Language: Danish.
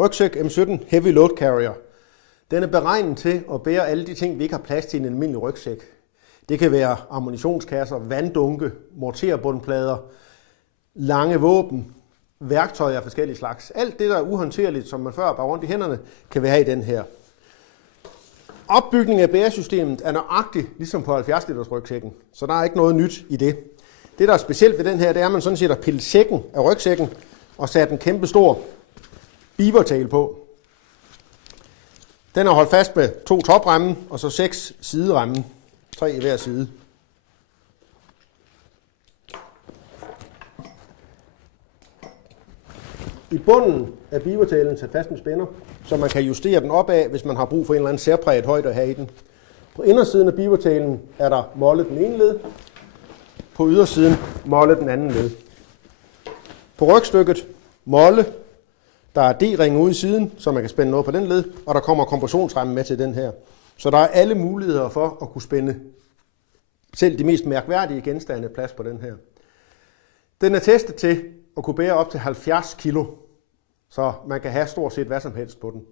rygsæk M17 Heavy Load Carrier. Den er beregnet til at bære alle de ting, vi ikke har plads til i en almindelig rygsæk. Det kan være ammunitionskasser, vanddunke, morterbundplader, lange våben, værktøjer af forskellige slags. Alt det, der er uhåndterligt, som man før bar rundt i hænderne, kan vi have i den her. Opbygningen af bæresystemet er nøjagtigt ligesom på 70 liters rygsækken, så der er ikke noget nyt i det. Det, der er specielt ved den her, det er, at man sådan set har pillet sækken af rygsækken og sat en kæmpe stor beavertail på. Den er holdt fast med 2 topremme og så 6 sideremme, 3 i hver side. I bunden af beavertailen sat fast med spænder, så man kan justere den opad, hvis man har brug for en eller anden særpræget højde at have i den. På indersiden af beavertailen er der mollet den ene led, på ydersiden mollet den anden led. På rygstykket molde, der er D-ring ude i siden, så man kan spænde noget på den led, og der kommer kompressionsremmen med til den her. Så der er alle muligheder for at kunne spænde selv de mest mærkværdige genstande plads på den her. Den er testet til at kunne bære op til 70 kilo, så man kan have stort set hvad som helst på den.